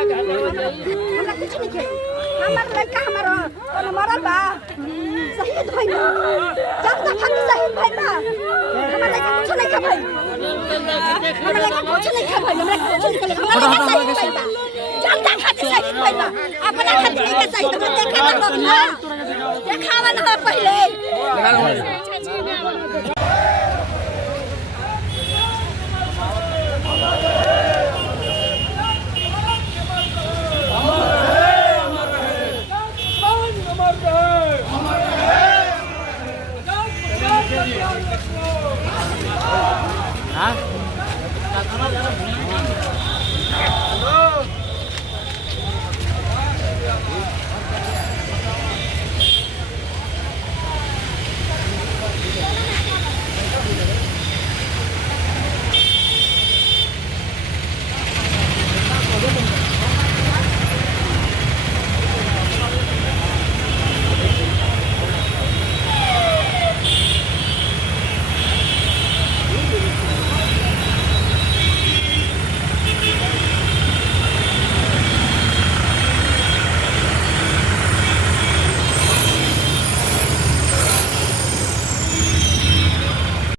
हमरा कुछ नहीं खेल हमर लड़का हमर कोनो मरल बा शहीद भइल जब तक हम शहीद भइल बा हमर लड़का कुछ नहीं खा भइल हमर लड़का कुछ नहीं खा भइल हमरा कुछ नहीं खा हमर लड़का शहीद भइल बा जब तक खातिर शहीद भइल बा अपना खातिर नहीं शहीद हमरा देखावा ना पहले